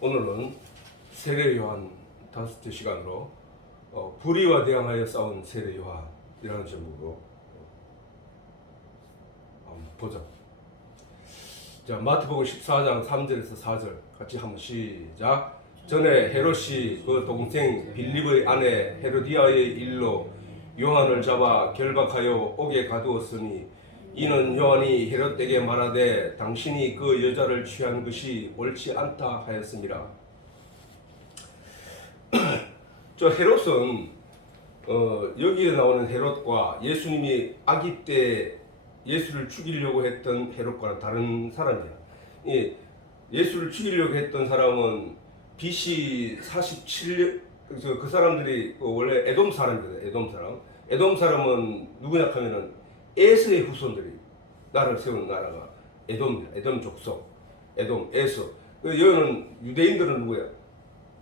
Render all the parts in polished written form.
오늘은 세례 요한 다섯째 시간으로 불의와 대항하여 싸운 세례 요한이라는 제목으로 한번 보자. 자, 마태복음 14장 3절에서 4절 같이 한번 시작. 전에 헤롯이 그 동생 빌립의 아내 헤로디아의 일로 요한을 잡아 결박하여 옥에 가두었으니 이는 요한이 헤롯에게 말하되 당신이 그 여자를 취한 것이 옳지 않다 하였습니다. 저 헤롯은 여기에 나오는 헤롯과 예수님이 아기 때 예수를 죽이려고 했던 헤롯과는 다른 사람이야. 예수를 죽이려고 했던 사람은 BC 47년 그 사람들이 원래 에돔 사람이거든. 에돔 사람은 누구냐 하면은 에서의 후손들이 나라를 세우는 나라가 에돔이야. 에돔 족속, 에돔, 에서. 여기는 유대인들은 누구야?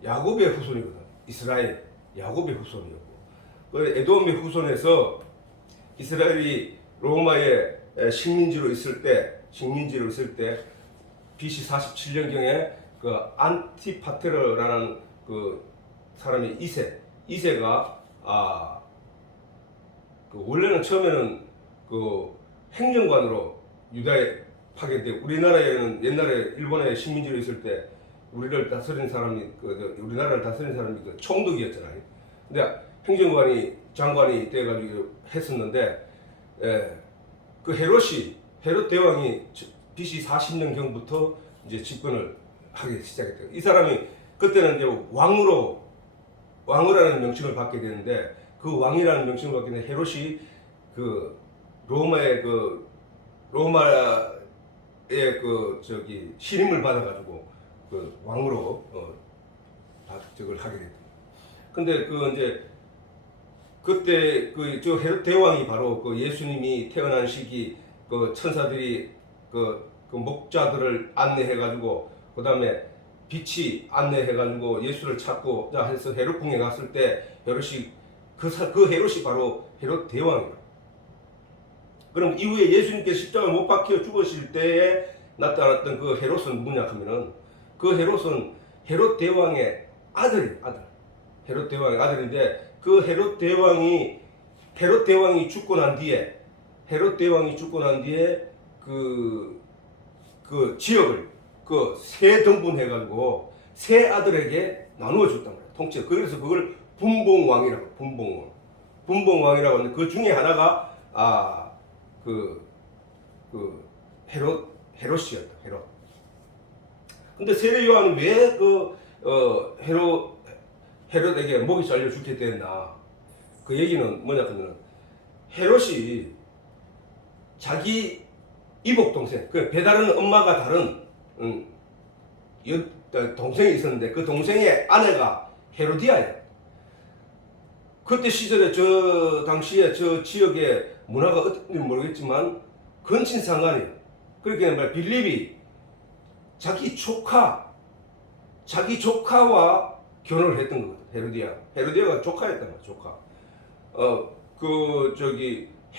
야곱의 후손이거든. 이스라엘, 야곱의 후손이었고. 에돔의 후손에서 이스라엘이 로마의 식민지로 있을 때 BC 47년경에 그 안티파테르라는 그 사람의 이세가 그 원래는 처음에는 그 행정관으로 유다에 파견되고 우리나라에는 옛날에 일본의 식민지로 있을 때 우리나라를 다스린 사람이 그 총독이었잖아요. 근데 장관이 돼가지고 했었는데 그 헤롯 대왕이 BC 40년경부터 이제 집권을 하기 시작했대요. 이 사람이 그때는 이제 왕이라는 명칭을 받게 되는데 그 왕이라는 명칭을 받게 되는 헤롯이 그 로마의 신임을 받아가지고 그 왕으로 저걸 하게 됐대요. 근데 그때 저 헤롯 대왕이 바로 그 예수님이 태어난 시기 그 천사들이 그 목자들을 안내해가지고 그 다음에 빛이 안내해가지고 예수를 찾고 자 해서 헤롯궁에 갔을 때 헤롯이 그 헤롯이 바로 헤롯 대왕이에요. 그럼 이후에 예수님께서 십자가에 못 박혀 죽으실 때에 나타났던 그 헤롯은 누구냐 하면은 그 헤롯은 헤롯 대왕의 아들. 헤롯 대왕의 아들인데 그 헤롯 대왕이 죽고 난 뒤에 그 지역을 세 등분해가지고 세 아들에게 나누어 줬단 말이야. 통째. 그래서 그걸 분봉왕이라고 하는데 그 중에 하나가 헤롯이었다. 헤롯. 근데 세례 요한은 왜 헤롯에게 목이 잘려 죽게 됐나? 그 얘기는 뭐냐 하면 헤롯이 자기 이복 동생, 그 배다른 엄마가 다른 동생이 있었는데 그 동생의 아내가 헤로디아예요. 그때 시절에 저 당시에 저 지역의 문화가 어떤지 모르겠지만 근친상간이에요. 그렇게 말 빌립이 자기 조카와 결혼을 했던 거거든. 헤로디아가 조카였단 말이야. 조카.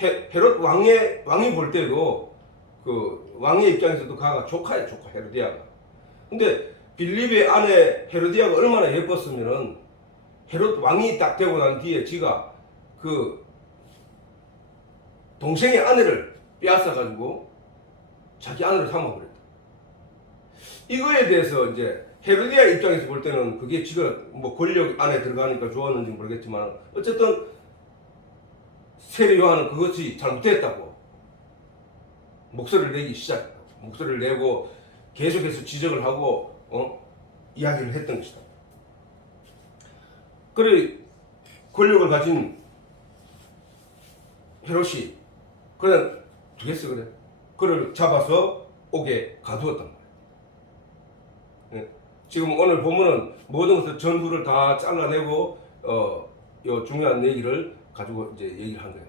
헤롯 왕이 볼 때도 그 왕의 입장에서도 가가 조카야, 헤로디아가. 근데 빌립의 아내 헤로디아가 얼마나 예뻤으면은 헤롯 왕이 딱 되고 난 뒤에 지가 그 동생의 아내를 빼앗아가지고 자기 아내를 삼아버렸다. 이거에 대해서 이제 헤로디아 입장에서 볼 때는 그게 지가 뭐 권력 안에 들어가니까 좋았는지 모르겠지만 어쨌든 세례 요한은 그것이 잘못됐다고 목소리를 내기 시작했다. 목소리를 내고 계속해서 지적을 하고 이야기를 했던 것이다. 그래 권력을 가진 헤롯이 그래 되겠어 그래. 그를 잡아서 옥에 가두었단 말이야. 지금 오늘 보면은 모든 것을 전후를 다 잘라내고 요 중요한 얘기를 가지고 이제 얘기를 한 거예요.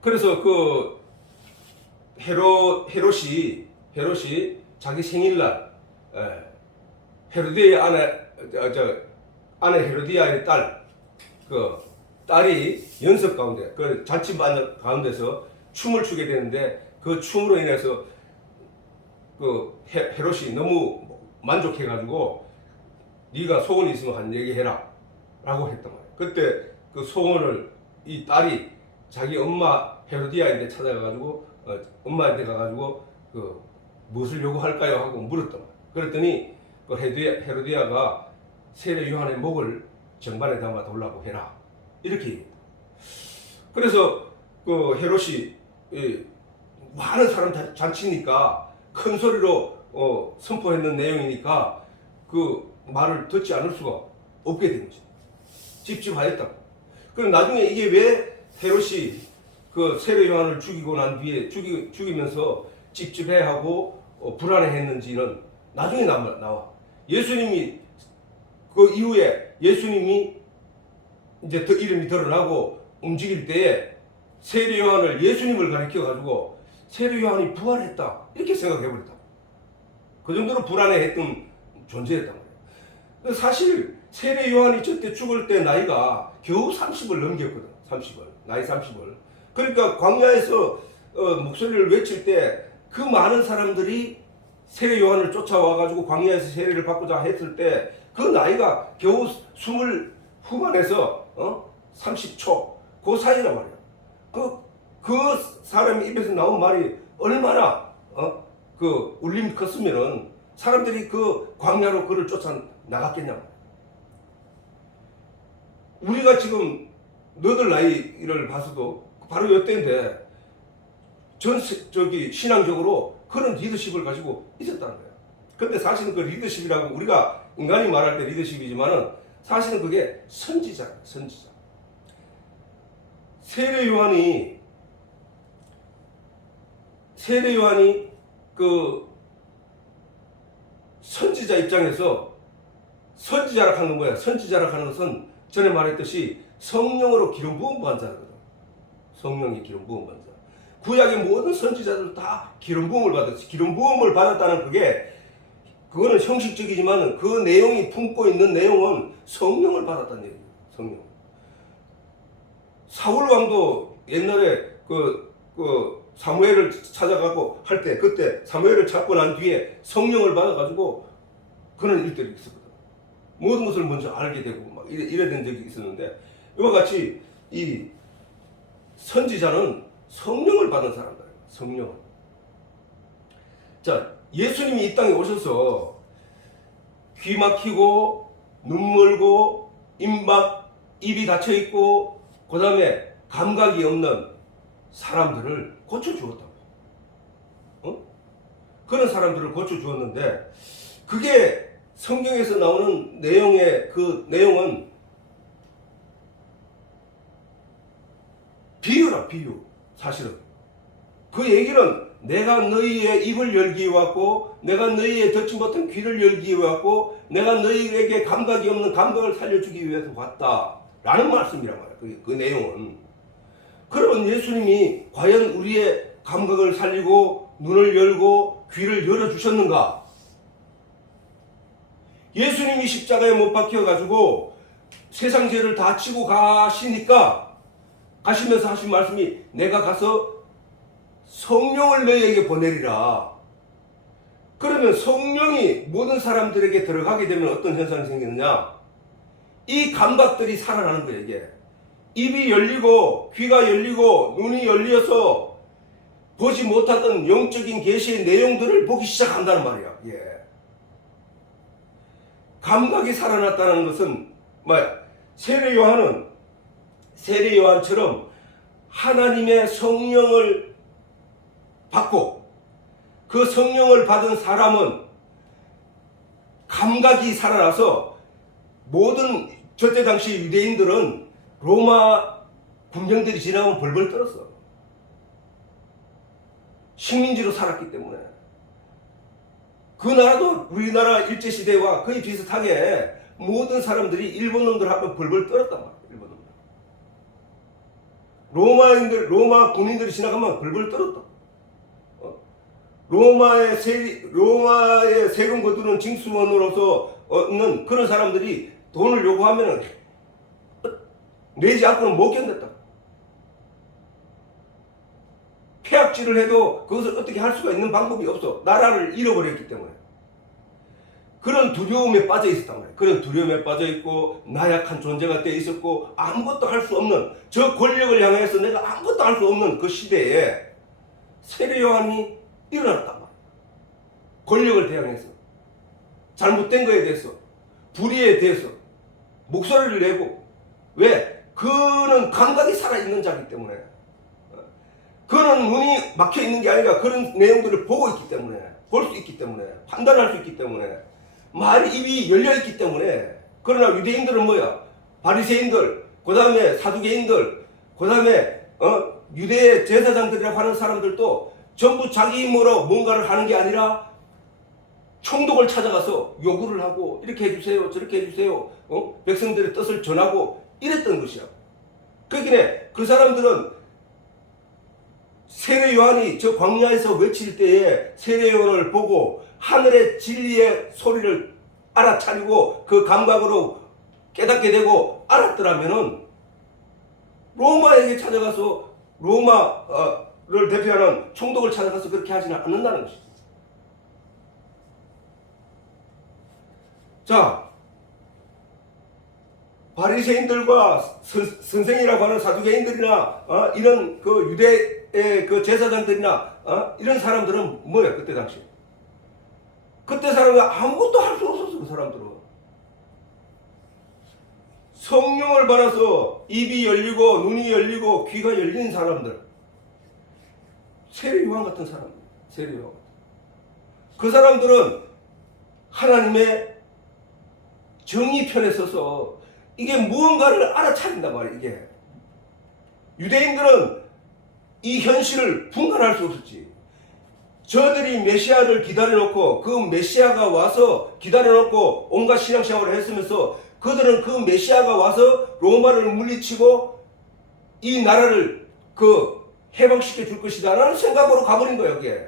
그래서 그 헤롯이 자기 생일날 헤로디아의 아내 헤로디아의 딸이 연습 가운데 그 잔치반 가운데서 춤을 추게 되는데 그 춤으로 인해서 그 헤롯이 너무 만족해가지고 네가 소원이 있으면 한 얘기해라 라고 했단 말이에요. 그때 그 소원을 이 딸이 자기 엄마 헤로디아한테 찾아가가지고 엄마한테 가가지고 그 무엇을 요구할까요 하고 물었단 말이에요. 그랬더니 그 헤로디아가 세례 요한의 목을 정반에 담아 달라고 해라 이렇게 얘기했다. 그래서 그 헤롯이 많은 사람 잔치니까 큰 소리로 선포했는 내용이니까 그 말을 듣지 않을 수가 없게 된 거죠. 찝찝하였다고. 그럼 나중에 이게 왜 헤롯이 그 세례 요한을 죽이고 난 뒤에 죽이면서 찝찝해하고 불안해했는지는 나중에 나와. 예수님이 그 이후에 예수님이 이제 이름이 드러나고 움직일 때에 세례 요한을 예수님을 가리켜 가지고 세례 요한이 부활했다 이렇게 생각해 버렸다. 그 정도로 불안해했던 존재였단 말이에요. 사실 세례 요한이 저때 죽을 때 나이가 겨우 30을 넘겼거든. 30을 나이 30을. 그러니까 광야에서 목소리를 외칠 때 그 많은 사람들이 세례 요한을 쫓아와 가지고 광야에서 세례를 받고자 했을 때 그 나이가 겨우 20 후반에서 30초 그 사이란 말이야. 그 사람 입에서 나온 말이 얼마나 그 울림이 컸으면은 사람들이 그 광야로 그를 쫓아 나갔겠냐고. 우리가 지금 너들 나이를 봐서도 바로 이때인데 신앙적으로 그런 리더십을 가지고 있었다는 거예요. 근데 사실은 그 리더십이라고 우리가 인간이 말할 때 리더십이지만은 사실은 그게 선지자. 세례 요한이 그 선지자 입장에서 선지자라 하는 거야. 선지자라 하는 것은 전에 말했듯이 성령으로 기름 부음 받은 자거든. 성령이 기름 부음 받은 자. 구약의 모든 선지자들 다 기름 부음을 받았어. 기름 부음을 받았다는 그거는 형식적이지만 그 내용이 품고 있는 내용은 성령을 받았다는 얘기예요. 성령. 사울 왕도 옛날에 그 사무엘을 찾아가고 할 때 그때 사무엘을 찾고 난 뒤에 성령을 받아가지고 그런 일들이 있었거든. 모든 것을 먼저 알게 되고 막 이래 된 적이 있었는데 이와 같이 이 선지자는 성령을 받은 사람들. 성령. 자, 예수님이 이 땅에 오셔서 귀 막히고 눈 멀고 입이 닫혀 있고 그 다음에 감각이 없는 사람들을 고쳐주었다고. 그런 사람들을 고쳐주었는데 그게 성경에서 나오는 그 내용은 비유라, 비유. 사실은 그 얘기는 내가 너희의 입을 열기 위해 왔고 내가 너희의 듣지 못한 귀를 열기 위해 왔고 내가 너희에게 감각이 없는 감각을 살려주기 위해서 왔다 라는 말씀이란 말이야. 그 내용은. 그러면 예수님이 과연 우리의 감각을 살리고 눈을 열고 귀를 열어주셨는가? 예수님이 십자가에 못 박혀가지고 세상 죄를 다 치고 가시면서 하신 말씀이 내가 가서 성령을 너희에게 보내리라. 그러면 성령이 모든 사람들에게 들어가게 되면 어떤 현상이 생기느냐? 이 감각들이 살아나는 거예요. 이게 입이 열리고 귀가 열리고 눈이 열려서 보지 못하던 영적인 계시의 내용들을 보기 시작한다는 말이야. 예. 감각이 살아났다는 것은 뭐야? 세례 요한처럼 하나님의 성령을 받고 그 성령을 받은 사람은 감각이 살아나서 모든 저때 당시 유대인들은 로마 군병들이 지나가면 벌벌 떨었어. 식민지로 살았기 때문에. 그 나라도 우리나라 일제시대와 거의 비슷하게 모든 사람들이 일본 놈들 하면 벌벌 떨었단 말이야. 일본 놈들. 로마 군인들이 지나가면 벌벌 떨었다. 로마의 세금 거두는 징수원으로서 없는 그런 사람들이 돈을 요구하면 내지 않고는 못 견뎠다. 손가락질을 해도 그것을 어떻게 할 수가 있는 방법이 없어. 나라를 잃어버렸기 때문에. 그런 두려움에 빠져 있었단 말이에요. 그런 두려움에 빠져 있고 나약한 존재가 되어 있었고 아무것도 할 수 없는, 저 권력을 향해서 내가 아무것도 할 수 없는 그 시대에 세례 요한이 일어났단 말이에요. 권력을 대항해서 잘못된 거에 대해서, 불의에 대해서 목소리를 내고. 왜? 그는 감각이 살아있는 자이기 때문에. 그는 눈이 막혀 있는 게 아니라 그런 내용들을 보고 있기 때문에, 볼 수 있기 때문에, 판단할 수 있기 때문에, 말이 입이 열려 있기 때문에. 그러나 유대인들은 뭐야? 바리새인들, 그 다음에 사두개인들, 그 다음에 유대 제사장들이라고 하는 사람들도 전부 자기 힘으로 뭔가를 하는 게 아니라 총독을 찾아가서 요구를 하고, 이렇게 해주세요, 저렇게 해주세요, 백성들의 뜻을 전하고 이랬던 것이야. 그러기에 그 사람들은 세례 요한이 저 광야에서 외칠 때에 세례 요한을 보고 하늘의 진리의 소리를 알아차리고 그 감각으로 깨닫게 되고 알았더라면은 로마에게 찾아가서 로마를 대표하는 총독을 찾아가서 그렇게 하지는 않는다는 것이죠. 자, 바리새인들과 선생이라고 하는 사두개인들이나 이런 그 유대의 그 제사장들이나 이런 사람들은 뭐야? 그때 당시 그때 사람이 아무것도 할 수 없었어. 그 사람들은 성령을 받아서 입이 열리고 눈이 열리고 귀가 열린 사람들, 세례 요한 같은 사람들, 세례 요한. 그 사람들은 하나님의 정의 편에 서서 이게 무언가를 알아차린단 말이에요. 이게 유대인들은 이 현실을 분간할 수 없었지. 저들이 메시아를 기다려놓고 그 메시아가 와서 기다려놓고 온갖 신앙생활을 했으면서 그들은 그 메시아가 와서 로마를 물리치고 이 나라를 해방시켜 줄 것이다 라는 생각으로 가버린 거예요. 그게.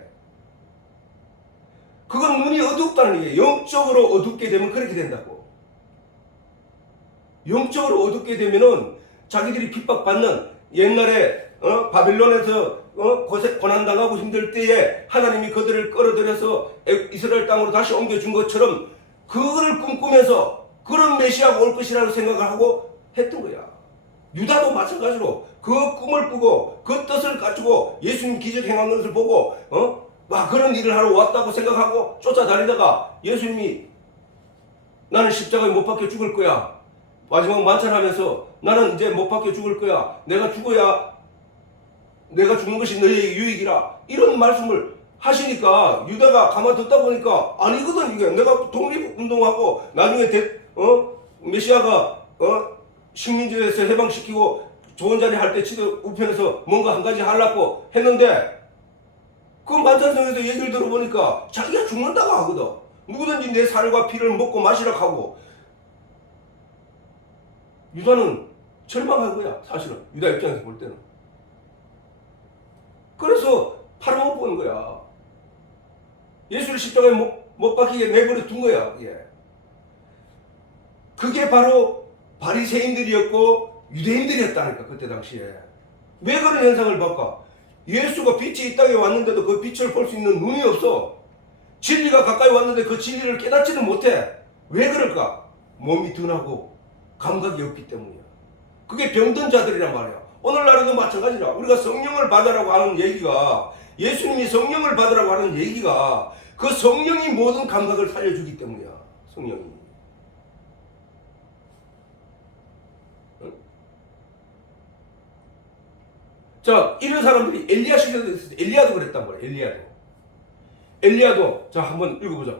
그건 눈이 어둡다는 얘기예요. 영적으로 어둡게 되면 그렇게 된다고. 영적으로 어둡게 되면은 자기들이 핍박받는 옛날에 바빌론에서 고난당하고 힘들 때에 하나님이 그들을 끌어들여서 이스라엘 땅으로 다시 옮겨준 것처럼 그거를 꿈꾸면서 그런 메시아가 올 것이라는 생각을 하고 했던 거야. 유다도 마찬가지로 그 꿈을 꾸고 그 뜻을 가지고 예수님 기적 행한 것을 보고 그런 일을 하러 왔다고 생각하고 쫓아다니다가 예수님이 나는 십자가에 못 박혀 죽을 거야. 마지막 만찬하면서 나는 이제 못 박혀 죽을 거야. 내가 죽어야 내가 죽는 것이 너희에게 유익이라. 이런 말씀을 하시니까 유다가 가만 듣다 보니까 아니거든. 이게 내가 독립운동하고 나중에 메시아가 식민지에서 해방시키고 좋은 자리 할 때 치도 우편에서 뭔가 한 가지 하려고 했는데 그 만찬성에서 얘기를 들어보니까 자기가 죽는다고 하거든. 누구든지 내 살과 피를 먹고 마시라 하고. 유다는 절망한 거야. 사실은 유다 입장에서 볼 때는. 그래서 팔아못 보는 거야. 예수를 십자가에 못 박히게 내버려 둔 거야. 그게 바로 바리새인들이었고 유대인들이었다니까. 그때 당시에. 왜 그런 현상을 바꿔? 예수가 빛이 이 땅에 왔는데도 그 빛을 볼 수 있는 눈이 없어. 진리가 가까이 왔는데 그 진리를 깨닫지는 못해. 왜 그럴까? 몸이 둔하고 감각이 없기 때문이야. 그게 병든 자들이란 말이야. 오늘날에도 마찬가지라. 우리가 성령을 받으라고 하는 얘기가, 예수님이 성령을 받으라고 하는 얘기가 그 성령이 모든 감각을 살려주기 때문이야. 성령이. 응? 자, 이런 사람들이 엘리야 시대도 있었어. 엘리야도 그랬단 말이야. 엘리야도 자 한번 읽어보자.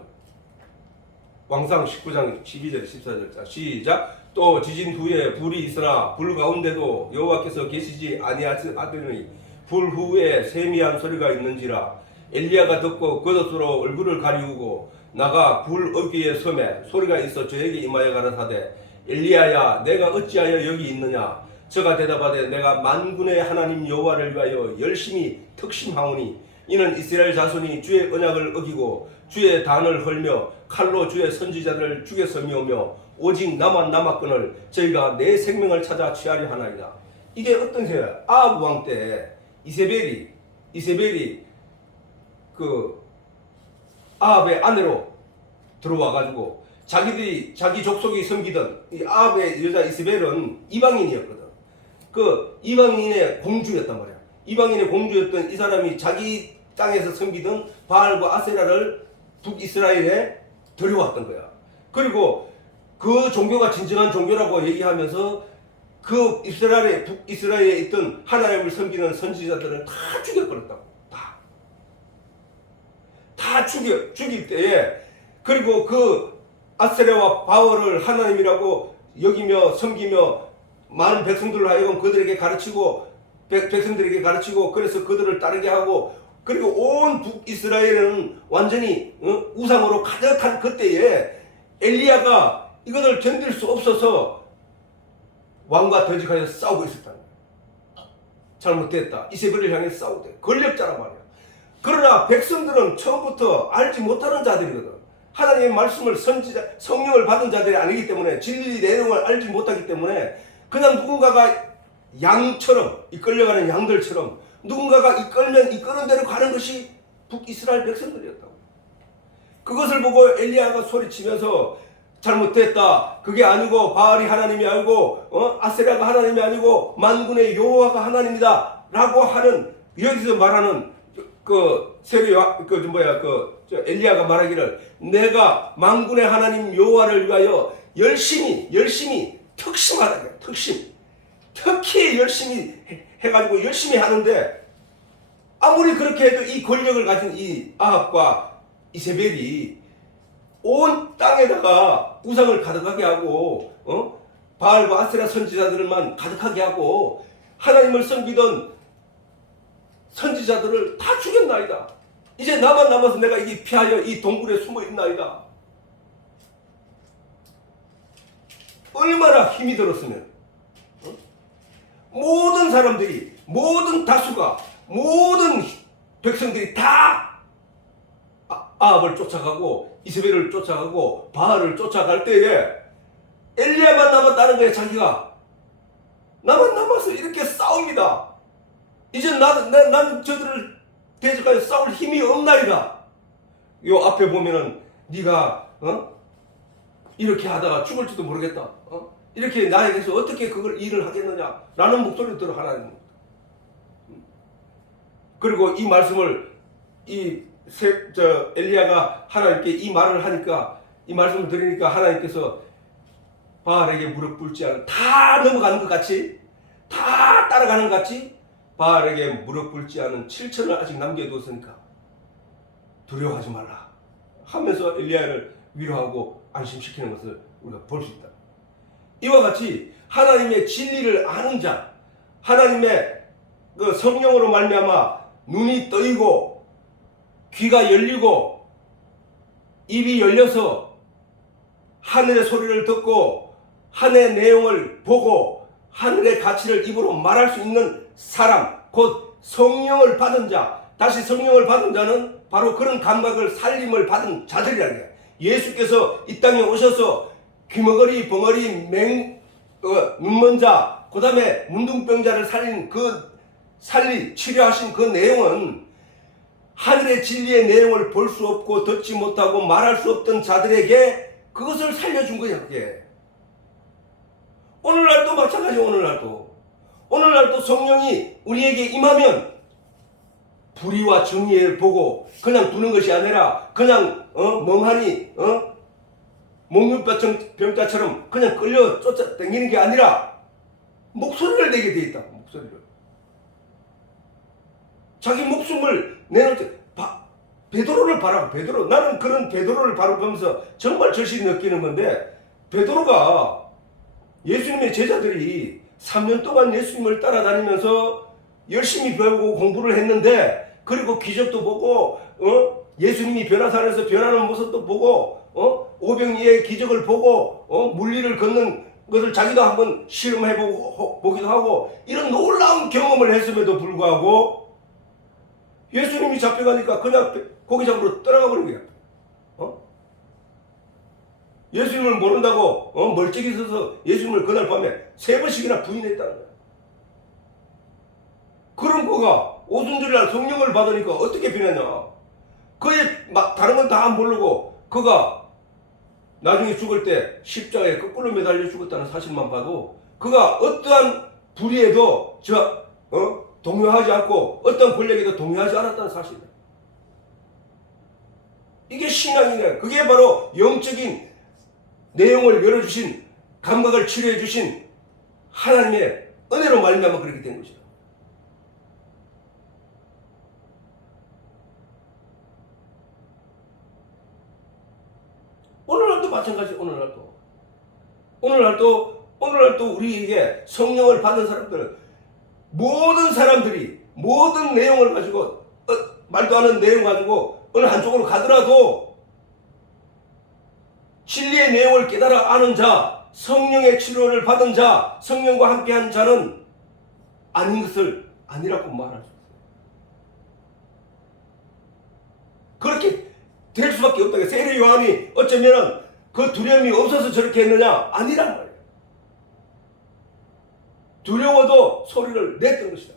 왕상 19장 12절 14절. 자, 시작. 또 지진 후에 불이 있으나 불 가운데도 여호와께서 계시지 아니하시더니 불 후에 세미한 소리가 있는지라. 엘리야가 듣고 겉옷으로 얼굴을 가리우고 나가 불 어귀에 섬에 소리가 있어 저에게 임하여 가라사대 엘리야야 내가 어찌하여 여기 있느냐. 저가 대답하되 내가 만군의 하나님 여호와를 위하여 열심히 특심하오니 이는 이스라엘 자손이 주의 언약을 어기고 주의 단을 헐며 칼로 주의 선지자들을 죽였으며오며 오직 나만 남았거늘 저희가 내 생명을 찾아 취하려 하나이다. 이게 어떤 세야? 아합 왕 때 이세벨이 이세벨이 그 아합의 아내로 들어와 가지고 자기 족속이 섬기던 이 아합의 여자 이세벨은 이방인이었거든. 그 이방인의 공주였단 말이야. 이방인의 공주였던 이 사람이 자기 땅에서 섬기던 바알과 아세라를 북이스라엘에 들여왔던 거야. 그리고 그 종교가 진정한 종교라고 얘기하면서 그 북이스라엘에 있던 하나님을 섬기는 선지자들을 다 죽여버렸다고. 다 죽일 때에, 그리고 그 아세라와 바알을 하나님이라고 여기며 섬기며 많은 백성들을 하여금 그들에게 가르치고 백성들에게 가르치고 그래서 그들을 따르게 하고, 그리고 온 북이스라엘은 완전히 우상으로 가득한 그때에 엘리야가 이것을 견딜 수 없어서 왕과 대적하여 싸우고 있었다는 거야. 잘못됐다. 이세벨을 향해 싸우대. 권력자란 말이야. 그러나 백성들은 처음부터 알지 못하는 자들이거든. 하나님의 말씀을 성령을 받은 자들이 아니기 때문에 진리 내용을 알지 못하기 때문에 그냥 누군가가 양처럼 이끌려가는 양들처럼 누군가가 이끌면 이끄는 대로 가는 것이 북이스라엘 백성들이었다고. 그것을 보고 엘리야가 소리치면서 잘못됐다. 그게 아니고 바알이 하나님이 아니고 아세라가 하나님이 아니고 만군의 여호와가 하나님이다 라고 하는, 여기서 말하는 엘리야가 말하기를 내가 만군의 하나님 여호와를 위하여 열심히 특심하다. 특히 열심히 해가지고 열심히 하는데, 아무리 그렇게 해도 이 권력을 가진 이 아합과 이세벨이 온 땅에다가 우상을 가득하게 하고 바알과 아세라 선지자들만 가득하게 하고 하나님을 섬기던 선지자들을 다 죽였나이다. 이제 나만 남아서 내가 이 피하여 이 동굴에 숨어 있나이다. 얼마나 힘이 들었으면 모든 사람들이, 모든 다수가, 모든 백성들이 다 아합을 쫓아가고 이세벨을 쫓아가고 바알을 쫓아갈 때에 엘리야만 남았다는 거예요. 자기가 나만 남아서 이렇게 싸웁니다. 이제 나는 저들을 대적하여 싸울 힘이 없나이다. 요 앞에 보면은 네가 이렇게 하다가 죽을지도 모르겠다. 이렇게 나에게서 어떻게 그걸 일을 하겠느냐 라는 목소리를 들어 하나님. 그리고 이 말씀을 엘리야가 하나님께 이 말을 하니까, 이 말씀을 들으니까 하나님께서 바알에게 무릎 꿇지 않은, 다 넘어가는 것 같이, 다 따라가는 것 같이 바알에게 무릎 꿇지 않은 7천을 아직 남겨두었으니까 두려워하지 말라 하면서 엘리야를 위로하고 안심시키는 것을 우리가 볼 수 있다. 이와 같이 하나님의 진리를 아는 자, 하나님의 그 성령으로 말미암아 눈이 떠이고 귀가 열리고 입이 열려서 하늘의 소리를 듣고 하늘의 내용을 보고 하늘의 가치를 입으로 말할 수 있는 사람, 곧 성령을 받은 자. 다시 성령을 받은 자는 바로 그런 감각을 살림을 받은 자들이라는 거예요. 예수께서 이 땅에 오셔서 귀머거리, 벙어리, 눈먼 자, 그 다음에 문둥병자를 치료하신 그 내용은 하늘의 진리의 내용을 볼 수 없고 듣지 못하고 말할 수 없던 자들에게 그것을 살려준 거예요. 그게 오늘날도 마찬가지예요. 오늘날도 성령이 우리에게 임하면 불의와 정의를 보고 그냥 두는 것이 아니라 그냥 멍하니 목련병자처럼 그냥 끌려 쫓아다니는 게 아니라 목소리를 내게 돼 있다. 목소리를. 자기 목숨을 내놓을 베드로를 봐라. 베드로. 나는 그런 베드로를 바로 보면서 정말 절실히 느끼는 건데, 베드로가 예수님의 제자들이 3년 동안 예수님을 따라다니면서 열심히 배우고 공부를 했는데, 그리고 기적도 보고 예수님이 변화산에서 변하는 모습도 보고 오병이의 기적을 보고 물리를 걷는 것을 자기도 한번 실험해보기도 하고 이런 놀라운 경험을 했음에도 불구하고 예수님이 잡혀가니까 그냥 고기 잡으러 떠나가 버린 거야. 예수님을 모른다고 멀찍이 서서 예수님을 그날 밤에 3번씩이나 부인했다는 거야. 그런 거가 오순절날 성령을 받으니까 어떻게 변했냐? 그의 막 다른 건 다 안 모르고 그가 나중에 죽을 때 십자가에 거꾸로 매달려 죽었다는 사실만 봐도 그가 어떠한 불의에도 동요하지 않고 어떤 권력에도 동요하지 않았다는 사실이다. 이게 신앙이네. 그게 바로 영적인 내용을 열어주신, 감각을 치료해 주신 하나님의 은혜로 말미암아 그렇게 된 것이다. 오늘날도 마찬가지. 오늘날도 우리에게 성령을 받은 사람들은 모든 사람들이 모든 내용을 가지고 말도 안 하는 내용 가지고 어느 한쪽으로 가더라도 진리의 내용을 깨달아 아는 자, 성령의 치료를 받은 자, 성령과 함께한 자는 아닌 것을 아니라고 말할 수 있어요. 그렇게 될 수밖에 없다. 세례 요한이 어쩌면 그 두려움이 없어서 저렇게 했느냐? 아니란 말이에요. 두려워도 소리를 냈던 것이다.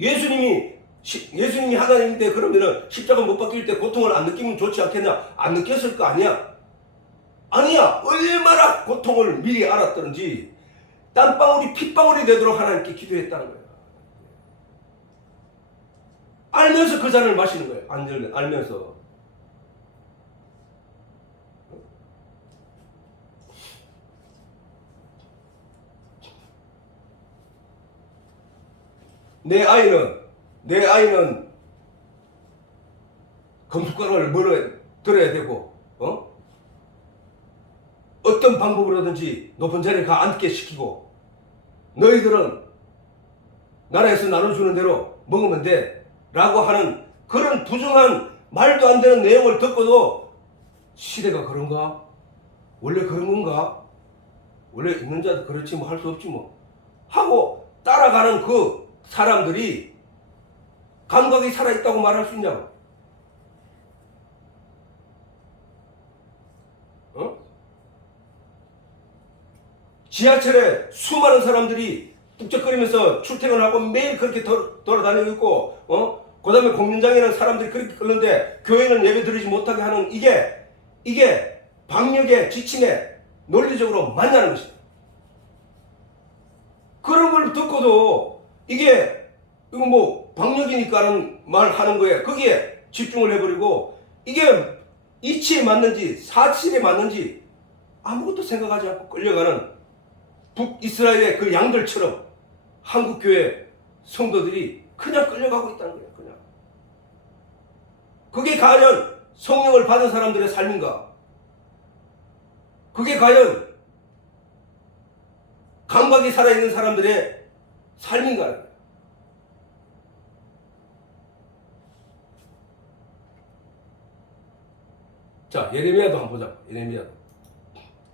예수님이 하나님인데 그러면은 십자가 못 박힐 때 고통을 안 느끼면 좋지 않겠냐? 안 느꼈을 거 아니야? 아니야. 얼마나 고통을 미리 알았던지 땀방울이 핏방울이 되도록 하나님께 기도했다는 거예요. 알면서 그 잔을 마시는 거예요. 알면서. 내 아이는 검숟가락을 들어야 되고 어떤 방법으로든지 높은 자리에 가 앉게 시키고 너희들은 나라에서 나눠주는 대로 먹으면 돼 라고 하는 그런 부정한 말도 안 되는 내용을 듣고도 시대가 그런가? 원래 그런 건가? 원래 있는 자도 그렇지 뭐 할 수 없지 뭐 하고 따라가는 그 사람들이 감각이 살아있다고 말할 수 있냐고. 지하철에 수많은 사람들이 뚝적거리면서 출퇴근하고 매일 그렇게 돌아다니고 있고 그 다음에 공연장에는 사람들이 그렇게 끓는데 교회는 예배 드리지 못하게 하는 이게 방역의 지침에 논리적으로 맞냐는 것이다. 그런 걸 듣고도 이거 뭐 방역이니까는 말하는 거에 거기에 집중을 해버리고 이게 이치에 맞는지 사실에 맞는지 아무것도 생각하지 않고 끌려가는 북이스라엘의 그 양들처럼 한국교회 성도들이 그냥 끌려가고 있다는 거예요. 그냥. 그게 과연 성령을 받은 사람들의 삶인가? 그게 과연 감각이 살아있는 사람들의 삶인가? 자, 예레미야도 한번 보자.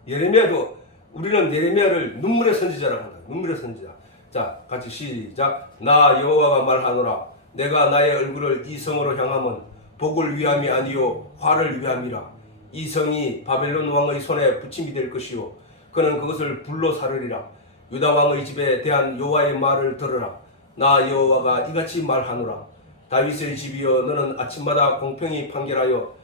예레미야도 우리는 예레미야를 눈물의 선지자라고 한다. 눈물의 선지자. 자, 같이 시작. 나 여호와가 말하노라. 내가 나의 얼굴을 이 성으로 향하면 복을 위함이 아니요 화를 위함이라. 이 성이 바벨론 왕의 손에 붙임이 될 것이요 그는 그것을 불로 사르리라. 유다 왕의 집에 대한 여호와의 말을 들으라. 나 여호와가 이같이 말하노라. 다윗의 집이여 너는 아침마다 공평히 판결하여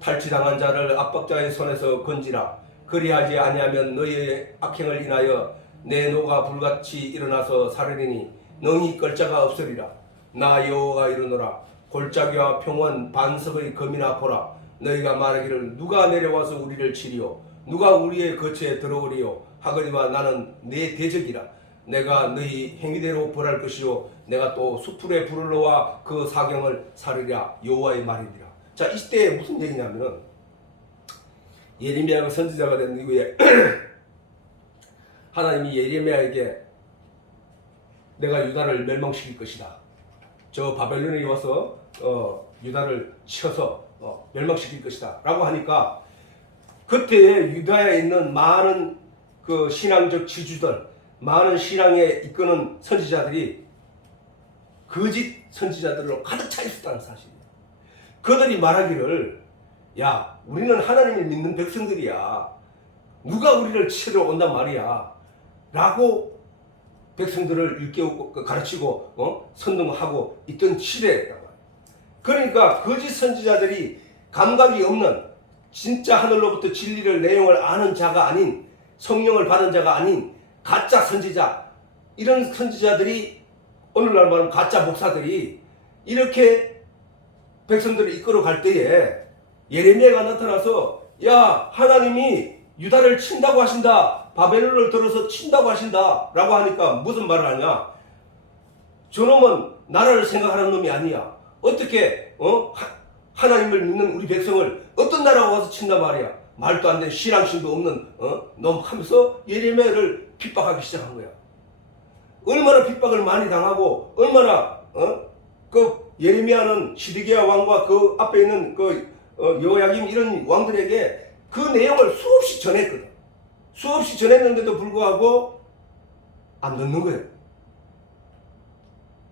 탈취당한 자를 압박자의 손에서 건지라. 그리하지 아니하면 너희의 악행을 인하여 내 노가 불같이 일어나서 사르리니 능히 끌 자가 없으리라. 나 여호와가 이르노라. 골짜기와 평원 반석의 검이나 보라. 너희가 말하기를 누가 내려와서 우리를 치리요 누가 우리의 거처에 들어오리요 하거니와 나는 내 대적이라. 내가 너희 행위대로 벌할 것이요 내가 또 수풀에 불을 놓아 그 사경을 사르리라. 여호와의 말이니라. 자, 이때 무슨 얘기냐면은 예레미야가 선지자가 된 이후에 하나님이 예레미야에게 내가 유다를 멸망시킬 것이다. 저 바벨론에 와서 유다를 쳐서 멸망시킬 것이다 라고 하니까 그때 유다에 있는 많은 그 신앙적 지주들, 많은 신앙에 이끄는 선지자들이 거짓 선지자들로 가득 차 있었다는 사실이에요. 그들이 말하기를 야, 우리는 하나님을 믿는 백성들이야. 누가 우리를 치러 온단 말이야. 라고 백성들을 일깨우고 가르치고 선동하고 있던 시대였다고. 그러니까 거짓 선지자들이 감각이 없는, 진짜 하늘로부터 진리를 내용을 아는 자가 아닌, 성령을 받은 자가 아닌 가짜 선지자, 이런 선지자들이, 오늘날 말하면 가짜 목사들이 이렇게 백성들을 이끌어 갈 때에 예레미야가 나타나서 야, 하나님이 유다를 친다고 하신다, 바벨론을 들어서 친다고 하신다 라고 하니까 무슨 말을 하냐, 저놈은 나라를 생각하는 놈이 아니야. 어떻게 하나님을 믿는 우리 백성을 어떤 나라가 와서 친단 말이야. 말도 안 되는 신앙심도 없는 놈 하면서 예레미야를 핍박하기 시작한 거야. 얼마나 핍박을 많이 당하고, 얼마나 그 예레미야는 시드기야 왕과 그 앞에 있는 그 여호야김 이런 왕들에게 그 내용을 수없이 전했거든. 수없이 전했는데도 불구하고 안 듣는 거예요.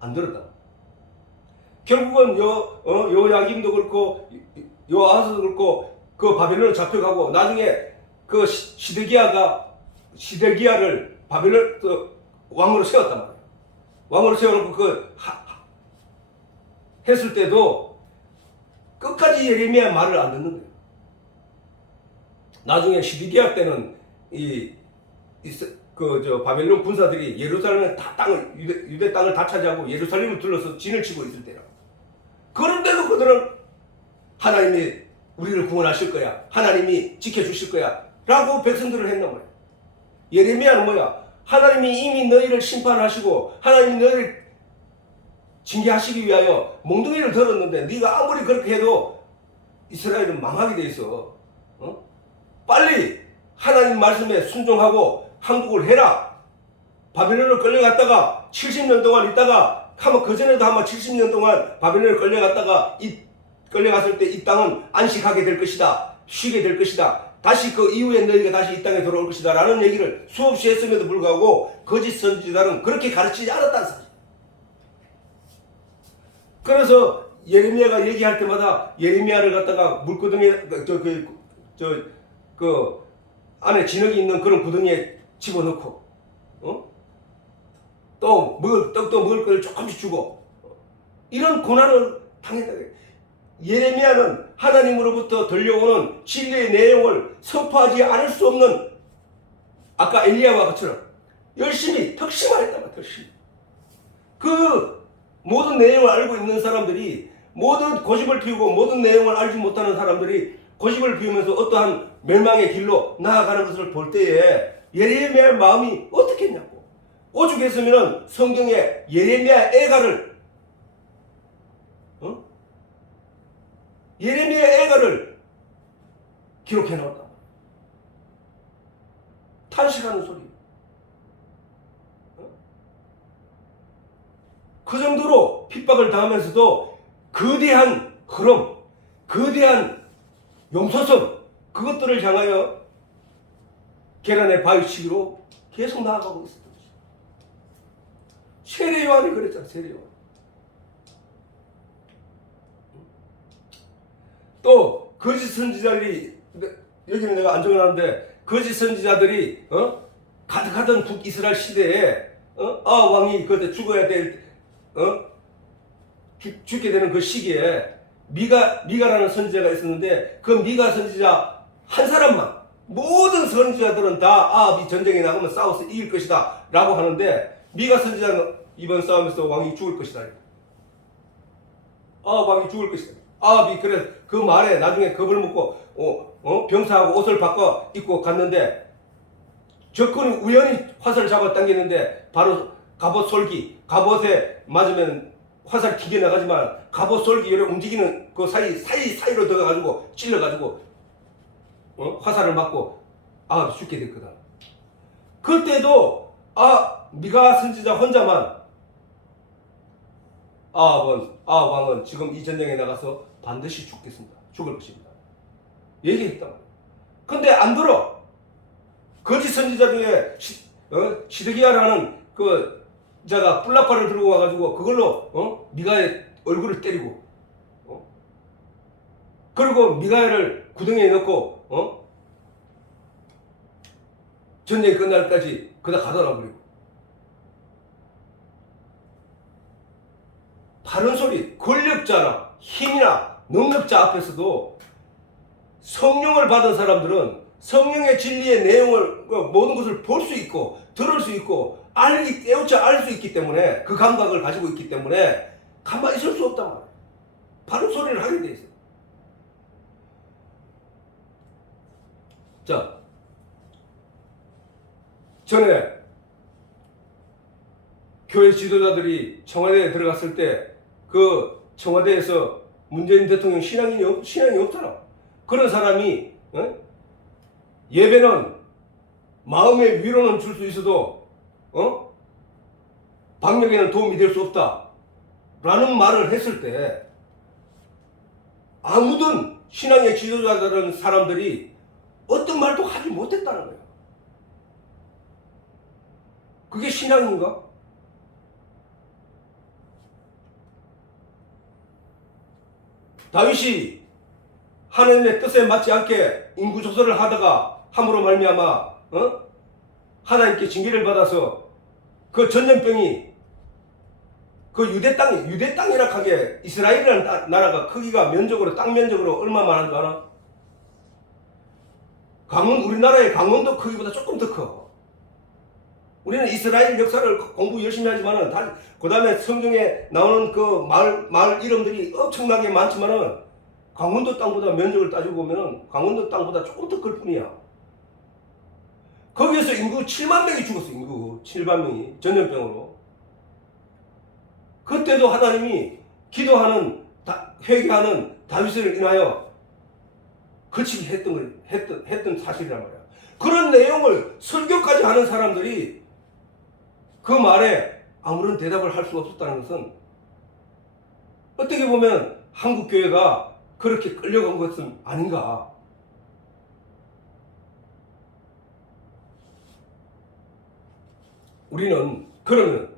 안 들었다. 결국은 여호야김도 그렇고 여아하스도 그렇고 그 바벨론을 잡혀가고, 나중에 그 시드기야를 바벨론 왕으로 세웠단 말이야. 왕으로 세워놓고 했을 때도 끝까지 예레미야 말을 안 듣는 거예요. 나중에 시드기야 때는 바벨론 군사들이 예루살렘의 유대 땅을 다 차지하고 예루살렘을 둘러서 진을 치고 있을 때라. 그런데도 그들은 하나님이 우리를 구원하실 거야, 하나님이 지켜주실 거야 라고 백성들을 했단 말이야. 예레미야는 뭐야? 하나님이 이미 너희를 심판하시고 하나님이 너희를 징계하시기 위하여 몽둥이를 들었는데 네가 아무리 그렇게 해도 이스라엘은 망하게 돼 있어. 빨리 하나님 말씀에 순종하고 항복을 해라. 바벨론을 끌려갔다가 70년 동안 있다가, 하면 그전에도 한번 70년 동안 바벨론을 끌려갔을 때 이 땅은 안식하게 될 것이다, 쉬게 될 것이다, 다시 그 이후에 너희가 다시 이 땅에 돌아올 것이다 라는 얘기를 수없이 했음에도 불구하고 거짓 선지자들은 그렇게 가르치지 않았다는 사실. 그래서 예레미야가 얘기할 때마다 예레미야를 갖다가 물구덩이에 그 안에 진흙이 있는 그런 구덩이에 집어넣고 또 떡도 먹을 걸 조금씩 주고 이런 고난을 당했다. 예레미야는 하나님으로부터 들려오는 진리의 내용을 선포하지 않을 수 없는, 아까 엘리야와 같처럼 열심히 덕심하였단 말이야. 덕심. 그 모든 내용을 알고 있는 사람들이, 모든 고집을 피우고 모든 내용을 알지 못하는 사람들이 고집을 피우면서 어떠한 멸망의 길로 나아가는 것을 볼 때에 예레미야의 마음이 어떻겠냐고. 오죽했으면 성경에 예레미야 애가를 기록해 놓았다. 탄식하는 소리. 그 정도로 핍박을 당하면서도 거대한 흐름, 거대한 용서성, 그것들을 향하여 계란의 바위치기로 계속 나아가고 있었던 것이죠. 세례 요한이 그랬잖아. 세례 요한. 또 거짓 선지자들이, 여기는 내가 안 적어놨는데, 거짓 선지자들이 가득하던 북이스라엘 시대에 왕이 그때 죽어야 될 죽게 되는 그 시기에 미가라는 선지자가 있었는데, 그 미가 선지자 한 사람만, 모든 선지자들은 다 아합이 전쟁에 나가면 싸워서 이길 것이다 라고 하는데, 미가 선지자는 이번 싸움에서 왕이 죽을 것이다. 왕이 죽을 것이다. 아합이 그래서 그 말에 나중에 겁을 먹고 병사하고 옷을 바꿔 입고 갔는데, 적군이 우연히 화살을 잡아 당기는데 바로 갑옷 솔기, 갑옷에 맞으면 화살 기게 나가지만 갑옷 솔기 이렇게 움직이는 그 사이로 들어가가지고 찔러가지고 화살을 맞고 아합이 죽게 됐거든. 그때도 미가 선지자 혼자만 왕은 지금 이 전쟁에 나가서 반드시 죽을 것입니다 얘기했단 말이야. 근데 안 들어. 거짓 선지자 중에 시드기야라는 그 자가 뿔나팔을 들고 와가지고 그걸로 미가의 얼굴을 때리고 그리고 미가를 구덩이에 넣고 전쟁이 끝날까지 그다 가둬놔 버리고 바른 소리, 권력자나 힘이나 능력자 앞에서도 성령을 받은 사람들은 성령의 진리의 내용을 모든 것을 볼 수 있고 들을 수 있고 깨우쳐 알 수 있기 때문에 그 감각을 가지고 있기 때문에 가만히 있을 수 없단 말이에요. 바른 소리를 하게 돼 있어요. 자, 전에 교회 지도자들이 청와대에 들어갔을 때 그 청와대에서 문재인 대통령 신앙이 없잖아. 그런 사람이 예배는 마음의 위로는 줄 수 있어도 방역에는 도움이 될 수 없다 라는 말을 했을 때 아무든 신앙의 지도자들은 사람들이 어떤 말도 하지 못했다는 거예요. 그게 신앙인가? 다윗이 하나님의 뜻에 맞지 않게 인구 조사를 하다가 함으로 말미암아 하나님께 징계를 받아서 그 전염병이 그 유대 땅이라 하게 이스라엘이라는 나라가 크기가 면적으로 땅 면적으로 얼마만 한 줄 아나? 우리나라의 강원도 크기보다 조금 더 커. 우리는 이스라엘 역사를 공부 열심히 하지만은 그 다음에 성경에 나오는 그 마을 이름들이 엄청나게 많지만은 강원도 땅보다 면적을 따지고 보면은 강원도 땅보다 조금 더 클 뿐이야. 거기에서 인구 7만 명이 죽었어. 인구 7만 명이 전염병으로. 그때도 하나님이 기도하는 회개하는 다윗을 인하여 거치게 했던 사실이란 말이야. 그런 내용을 설교까지 하는 사람들이 그 말에 아무런 대답을 할 수 없었다는 것은 어떻게 보면 한국 교회가 그렇게 끌려간 것은 아닌가. 우리는 그러면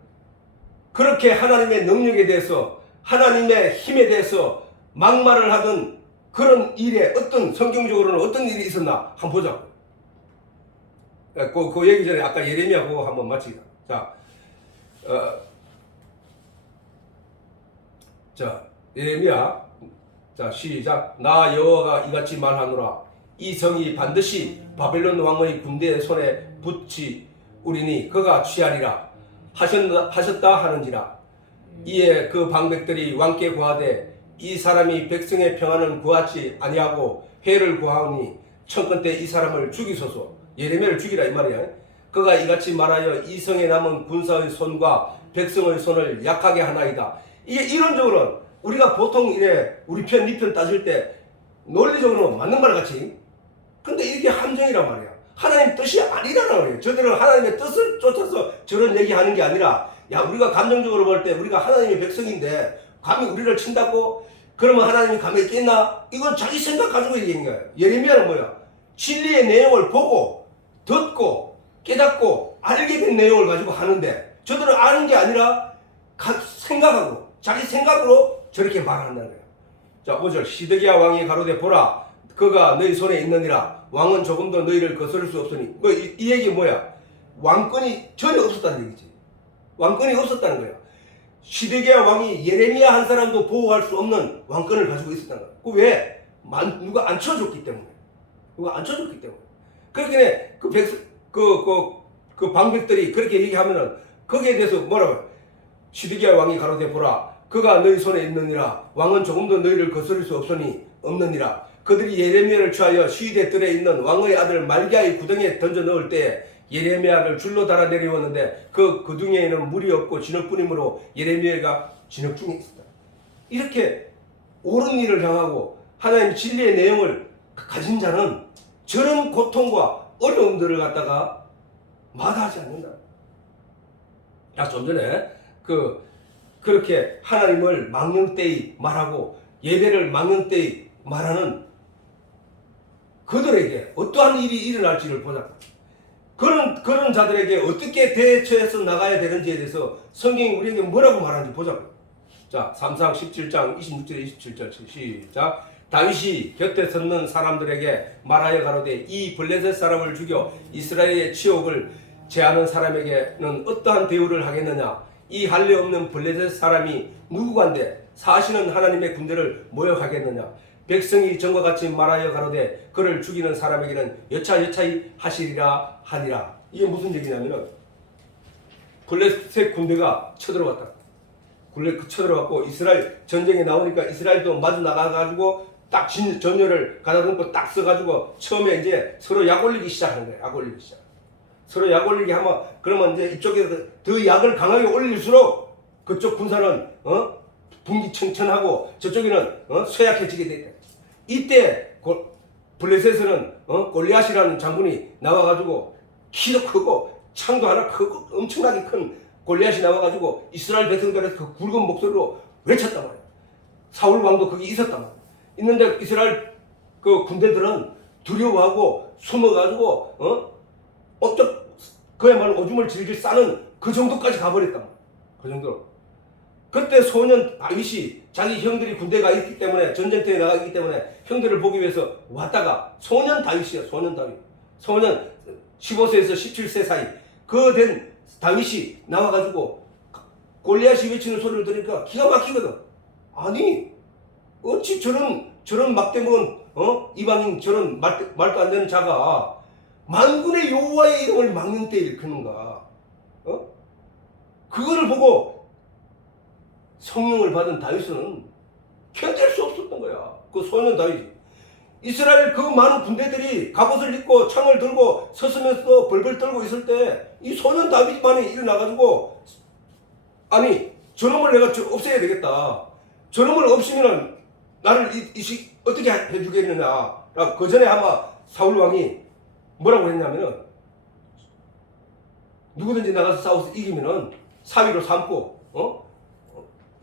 그렇게 하나님의 능력에 대해서 하나님의 힘에 대해서 막말을 하던 그런 일에 성경적으로는 어떤 일이 있었나 한번 보자고. 그 얘기 전에 아까 예레미야 보고 한번 마치자. 자, 예레미야. 자, 시작. 나 여호와가 이같이 말하노라. 이 성이 반드시 바벨론 왕의 군대의 손에 붙이우리니 그가 취하리라 하셨다 하는지라. 이에 그 방백들이 왕께 고하되 이 사람이 백성의 평안을 구하지 아니하고 회를 구하오니 청컨 때 이 사람을 죽이소서. 예레미야를 죽이라 이 말이야. 그가 이같이 말하여 이 성에 남은 군사의 손과 백성의 손을 약하게 하나이다. 이게 이론적으로는 우리가 보통 우리 편, 니 편 따질 때 논리적으로는 맞는 말 같이. 근데 이게 함정이란 말이야. 하나님 뜻이 아니라는 말이에요. 저들은 하나님의 뜻을 쫓아서 저런 얘기하는 게 아니라, 야, 우리가 감정적으로 볼 때 우리가 하나님의 백성인데 감히 우리를 친다고? 그러면 하나님이 가만히 있겠나? 이건 자기 생각 가지고 얘기한 거야. 예레미야는 뭐야? 진리의 내용을 보고 듣고 깨닫고 알게 된 내용을 가지고 하는데, 저들은 아는 게 아니라 생각하고 자기 생각으로 저렇게 말한다는 거야. 자, 5절. 시드기야 왕이 가로되 보라, 그가 너희 손에 있느니라. 왕은 조금도 너희를 거스를 수 없으니. 이 얘기 뭐야? 왕권이 전혀 없었다는 얘기지. 왕권이 없었다는 거야. 시드기야 왕이 예레미야 한 사람도 보호할 수 없는 왕권을 가지고 있었다는 거야. 그 왜? 누가 안 쳐줬기 때문에. 누가 안 쳐줬기 때문에. 그렇게 그 방백들이 그렇게 얘기하면은 거기에 대해서 뭐라고? 시드기야 왕이 가로되 보라, 그가 너희 손에 있느니라. 왕은 조금도 너희를 거스를 수 없느니라. 그들이 예레미야를 취하여 시위대 뜰에 있는 왕의 아들 말기야의 구덩이에 던져 넣을 때에 예레미야를 줄로 달아 내려왔는데 그 구덩이에는 물이 없고 진흙뿐이므로 예레미야가 진흙 중에 있었다. 이렇게 옳은 일을 당하고 하나님 진리의 내용을 가진 자는 저런 고통과 어려움들을 갖다가 마다하지 않는다. 좀 전에 그렇게 하나님을 망령되이 말하고 예배를 망령되이 말하는 그들에게 어떠한 일이 일어날지를 보자. 그런 자들에게 어떻게 대처해서 나가야 되는지에 대해서 성경이 우리에게 뭐라고 말하는지 보자고. 자, 3상 17장 26절 27절 시작. 다윗이 곁에 섰는 사람들에게 말하여 가로되 이 블레셋 사람을 죽여 이스라엘의 치욕을 제하는 사람에게는 어떠한 대우를 하겠느냐. 이 할례 없는 블레셋 사람이 누구간데 사시는 하나님의 군대를 모욕하겠느냐. 백성이 전과 같이 말하여 가로되 그를 죽이는 사람에게는 여차여차히 하시리라 하니라. 이게 무슨 얘기냐면은 블레셋 군대가 쳐들어왔다. 쳐들어왔고 이스라엘 전쟁에 나오니까 이스라엘도 마주 나가가지고 딱 전열을 가다듬고 딱 써가지고 처음에 이제 서로 약 올리기 시작하는 거예요. 약 올리기 시작. 서로 약 올리기 하면 그러면 이제 이쪽에 더 약을 강하게 올릴수록 그쪽 군사는 분기천천하고 저쪽에는 쇠약해지게 되다. 이때 블레셋은 골리앗이라는 장군이 나와가지고 키도 크고 창도 하나 크고 엄청나게 큰 골리앗이 나와가지고 이스라엘 백성들에서 그 굵은 목소리로 외쳤단 말이야. 사울 왕도 거기 있었단 말이야. 있는데 이스라엘 그 군대들은 두려워하고 숨어가지고 그야말로 오줌을 질질 싸는 그 정도까지 가버렸단 말이야. 그 정도로. 그때 소년 다윗이 자기 형들이 군대가 있기 때문에 전쟁터에 나가기 때문에 형들을 보기 위해서 왔다가 소년 다윗이야. 소년 다윗. 소년 15세에서 17세 사이 그 된 다윗이 나와가지고 골리앗이 외치는 소리를 들으니까 기가 막히거든. 아니 어찌 저런 막대먹은 이방인 저런 말도 안 되는 자가 만군의 여호와의 이름을 막는 때 일컫는가. 그거를 보고 성령을 받은 다윗은 견딜 수 없었던 거야. 그 소년 다윗이. 이스라엘 그 많은 군대들이 갑옷을 입고 창을 들고 서서면서 벌벌 떨고 있을 때 이 소년 다윗만이 일어나가지고 아니 저놈을 내가 없애야 되겠다. 저놈을 없이면 나를 어떻게 해주겠느냐. 그 전에 아마 사울 왕이 뭐라고 했냐면은 누구든지 나가서 싸워서 이기면은 사위로 삼고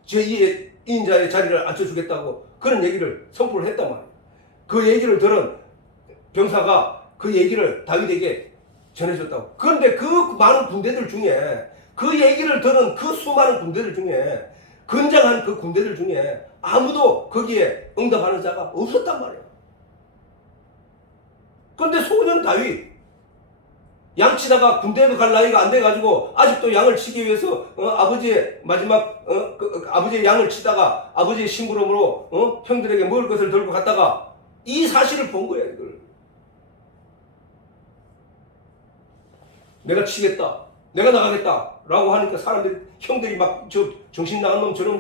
제2의 인자의 자리를 앉혀주겠다고 그런 얘기를 선포를 했단 말이에요. 그 얘기를 들은 병사가 그 얘기를 다윗에게 전해줬다고. 그런데 그 많은 군대들 중에 그 얘기를 들은 그 수많은 군대들 중에 건장한 그 군대들 중에 아무도 거기에 응답하는 자가 없었단 말이에요. 그런데 소년 다윗 양치다가 군대에도 갈 나이가 안 돼가지고 아직도 양을 치기 위해서 아버지의 마지막 아버지의 양을 치다가 아버지의 심부름으로 형들에게 먹을 것을 들고 갔다가 이 사실을 본 거야. 이걸 내가 치겠다, 내가 나가겠다 라고 하니까 사람들이 형들이 막 정신 나간 놈 저놈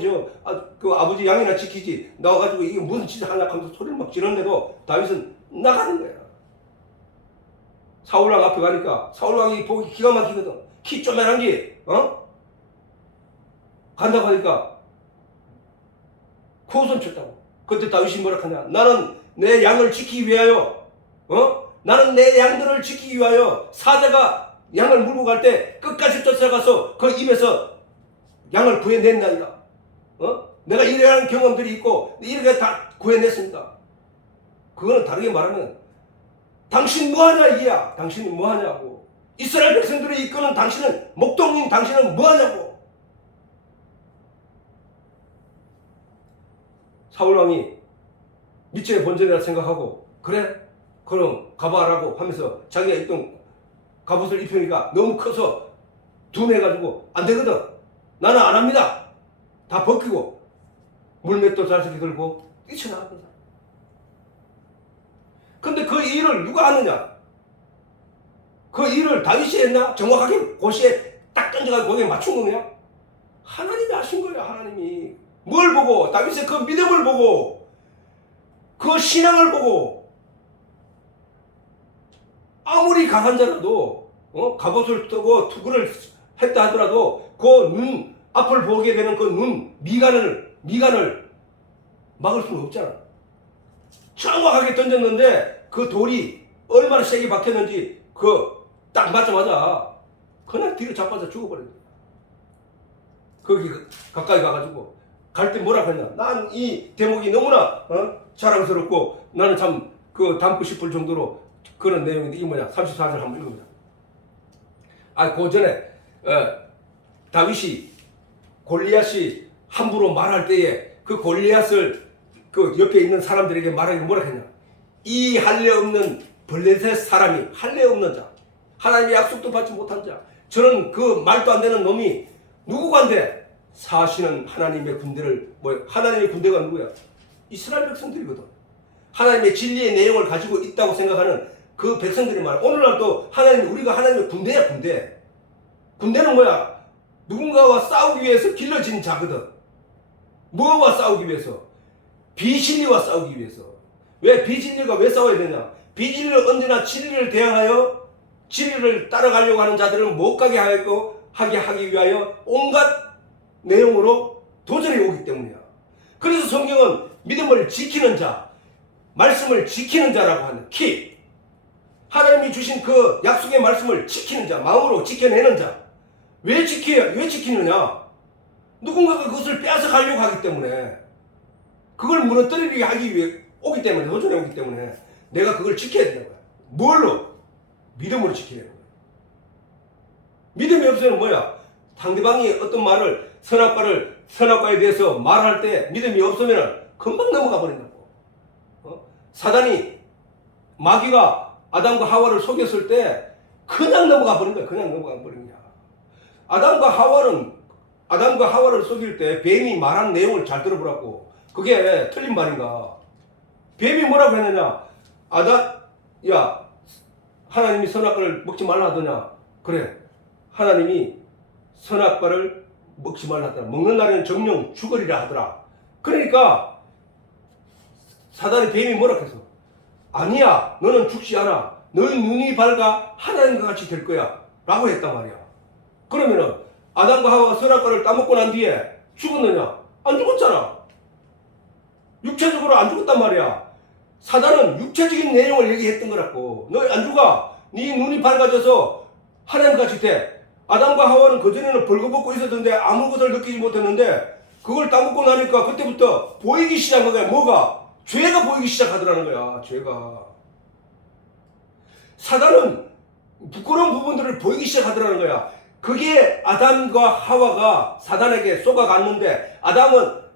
그 아버지 양이나 지키지 나와가지고 이게 무슨 짓을 하려고 하면서 소리를 막 지르는데도 다윗은 나가는 거야. 사울왕 앞에 가니까 사울왕이 보기 기가 막히거든. 키 쪼매난 게 간다고 하니까 코웃음 쳤다고. 그때 다윗이 뭐라 하냐. 나는 내 양을 지키기 위하여 나는 내 양들을 지키기 위하여 사자가 양을 물고 갈 때 끝까지 쫓아가서 그 입에서 양을 구해낸다니까. 내가 이러한 경험들이 있고 이렇게 다 구해냈습니다. 그거는 다르게 말하면 당신 뭐하냐 이게야. 당신이 뭐하냐고. 이스라엘 백성들을 이끄는 당신은 목동인 당신은 뭐하냐고. 사울왕이 미치의 본전이라 생각하고 그래? 그럼 가봐라고 하면서 자기가 입던 갑옷을 입히니까 너무 커서 둔해가지고 안 되거든. 나는 안 합니다. 다 벗기고 물맷도 자석이 들고 뛰쳐나갔거든. 근데 그 일을 누가 하느냐? 그 일을 다윗이 했나? 정확하게 고시에 딱 던져가지고 거기에 맞춘 거냐? 하나님이 하신 거야. 하나님이. 뭘 보고? 다윗의 그 믿음을 보고 그 신앙을 보고 아무리 강한 자라도 갑옷을 뜨고 투구를 했다 하더라도 그 눈 앞을 보게 되는 그 눈 미간을 막을 수는 없잖아. 정확하게 던졌는데 그 돌이 얼마나 세게 박혔는지 그 딱 맞자마자 그냥 뒤로 자빠져 죽어버렸어. 거기 가까이 가가지고 갈 때 뭐라고 했나. 난 이 대목이 너무나 자랑스럽고 나는 참 그 담고 싶을 정도로 그런 내용인데 이 뭐냐 34절 한번 읽어보자. 그 전에 다윗이 골리앗이 함부로 말할 때에 그 골리앗을 그 옆에 있는 사람들에게 말하기 뭐라 했냐. 이 할례 없는 블레셋 사람이 할례 없는 자, 하나님의 약속도 받지 못한 자, 저런 그 말도 안 되는 놈이 누구간데 사시는 하나님의 군대를 하나님의 군대가 누구야? 이스라엘 백성들이거든. 하나님의 진리의 내용을 가지고 있다고 생각하는 그 백성들이 말이야. 오늘날도 우리가 하나님의 군대야, 군대. 군대는 뭐야? 누군가와 싸우기 위해서 길러진 자거든. 뭐와 싸우기 위해서? 비진리와 싸우기 위해서. 왜 비진리가 왜 싸워야 되냐? 비진리를 언제나 진리를 대항하여 진리를 따라가려고 하는 자들을 못 가게 하기 위하여 온갖 내용으로 도전해 오기 때문이야. 그래서 성경은 믿음을 지키는 자, 말씀을 지키는 자라고 하는 키. 하나님이 주신 그 약속의 말씀을 지키는 자, 마음으로 지켜내는 자. 왜 지키느냐? 누군가가 그것을 빼앗아 가려고 하기 때문에, 그걸 무너뜨리게 하기 위해 오기 때문에, 도전해 오기 때문에 내가 그걸 지켜야 되는 거야. 뭘로? 믿음으로 지키는 거야. 믿음이 없으면 뭐야? 상대방이 어떤 말을, 선악과에 대해서 말할 때 믿음이 없으면 금방 넘어가 버린다고. 사단이, 마귀가 아담과 하와를 속였을 때 그냥 넘어가 버린 거야. 그냥 넘어가 버린 거야. 아담과 하와를 속일 때 뱀이 말한 내용을 잘 들어보라고. 그게 틀린 말인가? 뱀이 뭐라고 했느냐? 야, 하나님이 선악과를 먹지 말라 하더냐? 그래, 하나님이 선악과를 먹지 말라 하더라. 먹는 날에는 정령 죽으리라 하더라. 그러니까 사단의 뱀이 뭐라고 해서, 아니야, 너는 죽지 않아. 너의 눈이 밝아 하나님과 같이 될 거야 라고 했단 말이야. 그러면은 아담과 하와가 선악과를 따먹고 난 뒤에 죽었느냐? 안 죽었잖아. 육체적으로 안 죽었단 말이야. 사단은 육체적인 내용을 얘기했던 거라고. 너 안 죽어. 네 눈이 밝아져서 하나님같이 돼. 아담과 하와는 그전에는 벌거벗고 있었는데 아무것을 느끼지 못했는데, 그걸 따먹고 나니까 그때부터 보이기 시작한 거야. 뭐가? 죄가 보이기 시작하더라는 거야. 죄가. 사단은 부끄러운 부분들을 보이기 시작하더라는 거야. 그게 아담과 하와가 사단에게 쏘아갔는데,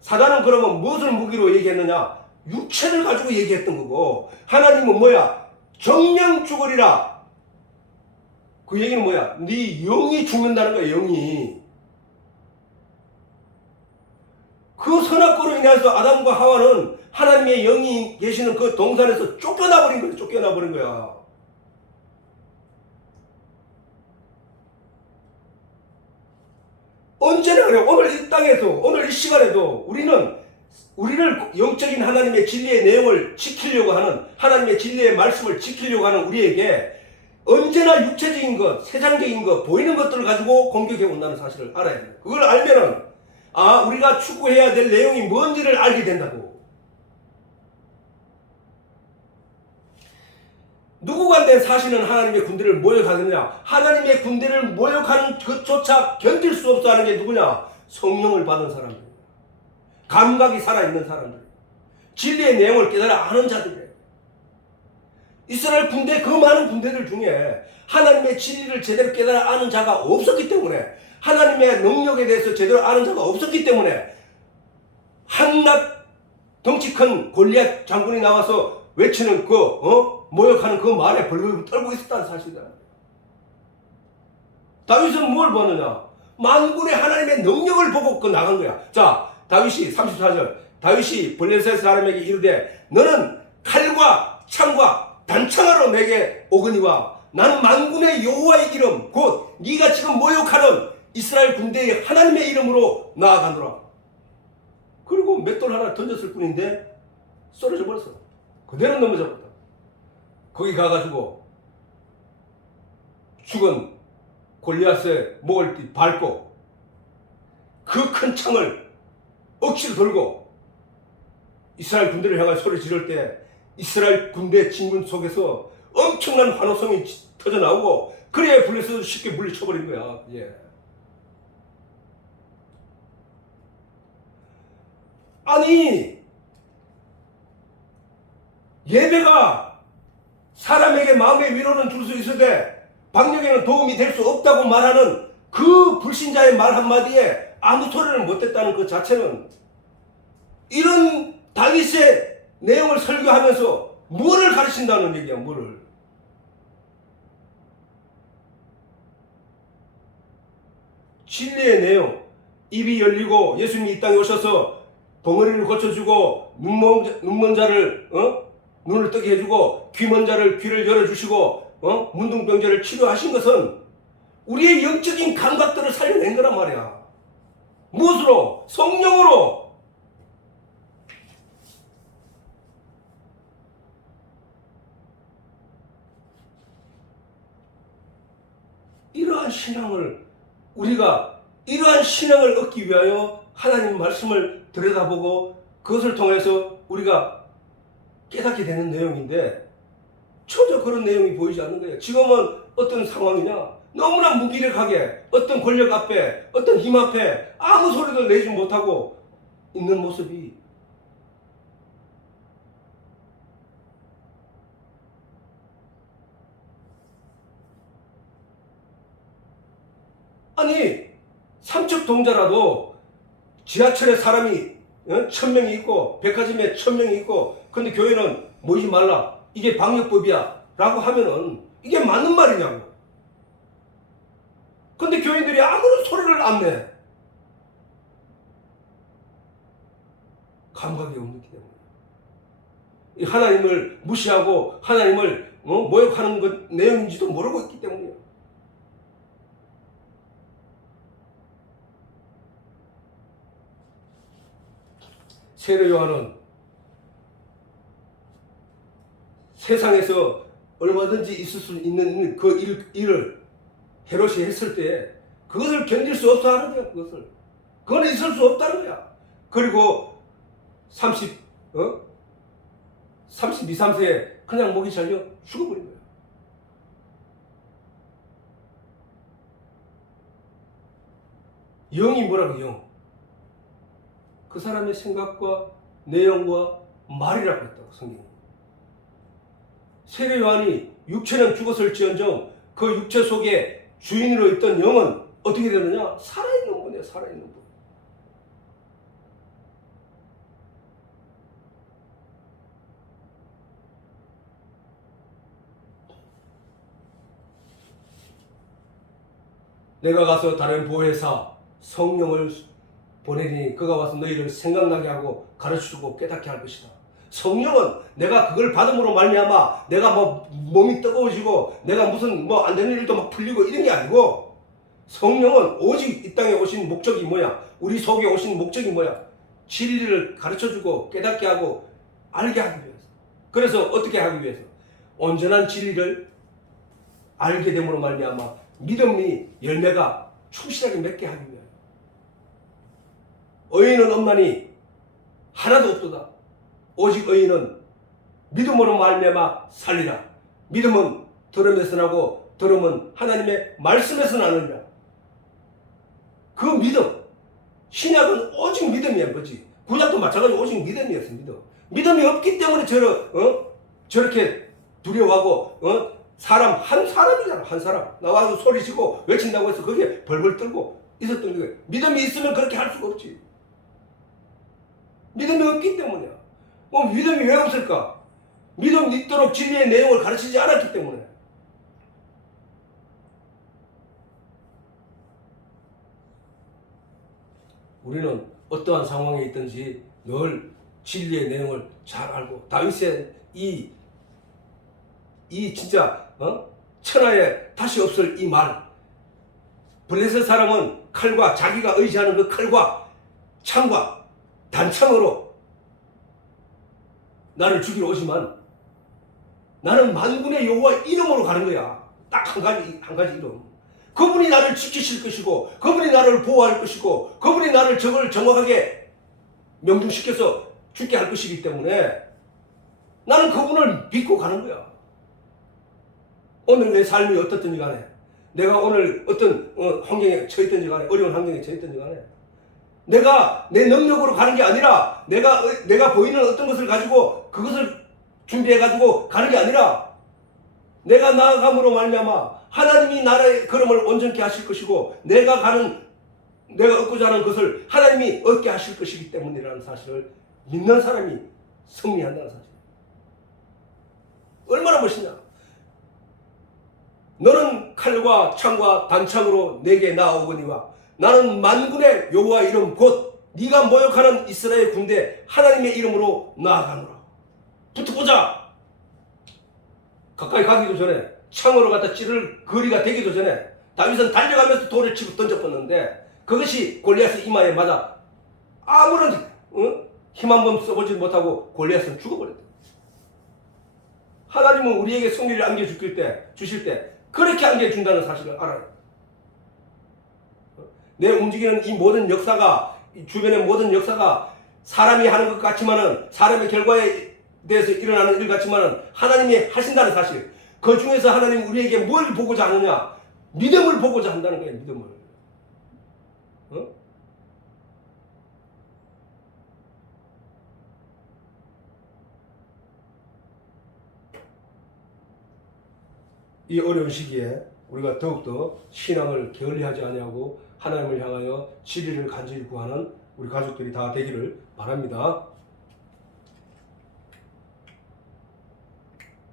사단은 그러면 무엇을 무기로 얘기했느냐? 육체를 가지고 얘기했던 거고, 하나님은 뭐야? 정령 죽으리라. 그 얘기는 뭐야? 네 영이 죽는다는 거야. 영이. 그 선악과로 인해서 아담과 하와는 하나님의 영이 계시는 그 동산에서 쫓겨나버린 거야. 쫓겨나버린 거야. 언제나 그래. 오늘 이 땅에서, 오늘 이 시간에도 우리를 영적인 하나님의 진리의 내용을 지키려고 하는, 하나님의 진리의 말씀을 지키려고 하는 우리에게 언제나 육체적인 것, 세상적인 것, 보이는 것들을 가지고 공격해 온다는 사실을 알아야 돼요. 그걸 알면은, 우리가 추구해야 될 내용이 뭔지를 알게 된다고. 누구간데 사시는 하나님의 군대를 모욕하느냐? 하나님의 군대를 모욕하는 그조차 견딜 수 없어 하는 게 누구냐? 성령을 받은 사람들, 감각이 살아있는 사람들, 진리의 내용을 깨달아 아는 자들이에요. 이스라엘 군대, 그 많은 군대들 중에 하나님의 진리를 제대로 깨달아 아는 자가 없었기 때문에, 하나님의 능력에 대해서 제대로 아는 자가 없었기 때문에, 한낱 덩치 큰 골리앗 장군이 나와서 외치는 모욕하는 그 말에 벌벌 떨고 있었다는 사실이다. 다윗은 뭘 보느냐? 만군의 하나님의 능력을 보고 나간 거야. 자, 다윗이 34절, 다윗이 블레셋 사람에게 이르되, 너는 칼과 창과 단창으로 내게 오거니와 나는 만군의 여호와의 이름, 곧 네가 지금 모욕하는 이스라엘 군대의 하나님의 이름으로 나아가노라. 그리고 맷돌 하나 던졌을 뿐인데 쓰러져 버렸어. 그대로 넘어져 버렸다. 거기 가가지고 죽은 골리앗의 목을 밟고 그 큰 창을 억지로 들고 이스라엘 군대를 향해 소리 지를 때, 이스라엘 군대 진군 속에서 엄청난 환호성이 터져나오고, 그래야 블레셋을 쉽게 물리쳐버린 거야. 예. 아니, 예배가 사람에게 마음의 위로는 줄 수 있으되 방역에는 도움이 될 수 없다고 말하는 그 불신자의 말 한마디에 아무 소리를 못했다는 그 자체는, 이런 다윗의 내용을 설교하면서 뭐를 가르친다는 얘기야. 뭐를? 진리의 내용, 입이 열리고 예수님이 이 땅에 오셔서 벙어리를 고쳐주고 눈먼 자를 눈을 뜨게 해주고 귀먼 자를 귀를 열어주시고 문둥병자를 치료하신 것은 우리의 영적인 감각들을 살려낸 거란 말이야. 무엇으로? 성령으로. 이러한 신앙을 얻기 위하여 하나님 말씀을 들여다보고 그것을 통해서 우리가 깨닫게 되는 내용인데 전혀 그런 내용이 보이지 않는 거예요. 지금은 어떤 상황이냐? 너무나 무기력하게 어떤 권력 앞에 어떤 힘 앞에 아무 소리도 내지 못하고 있는 모습이 아니 삼척동자라도 지하철에 사람이 1000명이 있고 백화점에 1000명이 있고 근데 교회는 모이지 말라 이게 방역법이야 라고 하면은 이게 맞는 말이냐고. 근데 교인들이 아무런 소리를 안 내. 감각이 없기 때문에 이 하나님을 무시하고 하나님을 모욕하는 것 내용인지도 모르고 있기 때문이에요. 세례 요한은 세상에서 얼마든지 있을 수 있는 그 일을 헤롯이 했을 때 그것을 견딜 수 없다 하는 거야. 그거는 있을 수 없다는 거야. 그리고 32, 3세에 그냥 목이 잘려 죽어버린 거야. 영이 뭐라고 영? 그 사람의 생각과 내용과 말이라고 했다고 성경이. 세례 요한이 육체는 죽었을지언정 그 육체 속에 주인으로 있던 영은 어떻게 되느냐? 살아있는 분이에요. 살아있는 분. 내가 가서 다른 보혜사 성령을 보내니 그가 와서 너희를 생각나게 하고 가르쳐주고 깨닫게 할 것이다. 성령은 내가 그걸 받음으로 말미암아 내가 뭐 몸이 뜨거워지고 내가 무슨 뭐 안 되는 일도 막 풀리고 이런 게 아니고 성령은 오직 이 땅에 오신 목적이 뭐야? 우리 속에 오신 목적이 뭐야? 진리를 가르쳐주고 깨닫게 하고 알게 하기 위해서. 그래서 어떻게 하기 위해서? 온전한 진리를 알게 됨으로 말미암아 믿음이 열매가 충실하게 맺게 하기 위하여. 의인은 없나니 하나도 없도다. 오직 의인은 믿음으로 말미암아 살리라. 믿음은 들음에서 나고 들음은 하나님의 말씀에서 나느니라. 그 믿음, 신약은 오직 믿음이야 뭐지. 구약도 마찬가지로 오직 믿음이었어. 믿음이 없기 때문에 저렇게 두려워하고 사람 한 사람이잖아. 한 사람 나와서 소리치고 외친다고 해서 그게 벌벌 떨고 있었던 거예요. 믿음이 있으면 그렇게 할 수가 없지. 믿음이 없기 때문이야. 믿음이 왜 없을까? 믿음 있도록 진리의 내용을 가르치지 않았기 때문에. 우리는 어떠한 상황에 있든지 늘 진리의 내용을 잘 알고 다윗의 이 진짜 천하에 다시 없을 이 말. 블레셋 사람은 칼과 자기가 의지하는 그 칼과 창과 단창으로 나를 죽이러 오지만 나는 만군의 여호와 이름으로 가는 거야. 딱 한 가지 이름. 그분이 나를 지키실 것이고 그분이 나를 보호할 것이고 그분이 나를 적을 정확하게 명중시켜서 죽게 할 것이기 때문에 나는 그분을 믿고 가는 거야. 오늘 내 삶이 어떻든지 간에 내가 오늘 어떤 환경에 처했든지 간에 어려운 환경에 처했든지 간에 내가 내 능력으로 가는 게 아니라 내가 보이는 어떤 것을 가지고 그것을 준비해가지고 가는 게 아니라 내가 나아감으로 말미암아 하나님이 나의 걸음을 온전케 하실 것이고 내가 얻고자 하는 것을 하나님이 얻게 하실 것이기 때문이라는 사실을 믿는 사람이 승리한다는 사실. 얼마나 멋있냐. 너는 칼과 창과 단창으로 내게 나아오거니와 나는 만군의 여호와 이름 곧 네가 모욕하는 이스라엘 군대 하나님의 이름으로 나아가노라. 붙어보자. 가까이 가기도 전에 창으로 갖다 찌를 거리가 되기도 전에 다윗은 달려가면서 돌을 치고 던져봤는데 그것이 골리앗의 이마에 맞아 아무런 힘 한 번 써보지 못하고 골리앗은 죽어버렸다. 하나님은 우리에게 승리를 주실 때 그렇게 안겨준다는 사실을 알아요. 내 움직이는 이 모든 역사가, 이 주변의 모든 역사가 사람이 하는 것 같지만은, 사람의 결과에 대해서 일어나는 일 같지만은 하나님이 하신다는 사실, 그 중에서 하나님 우리에게 뭘 보고자 하느냐? 믿음을 보고자 한다는 거예요. 믿음을. 이 어려운 시기에 우리가 더욱더 신앙을 게을리하지 아니하고 하나님을 향하여 진리를 간절히 구하는 우리 가족들이 다 되기를 바랍니다.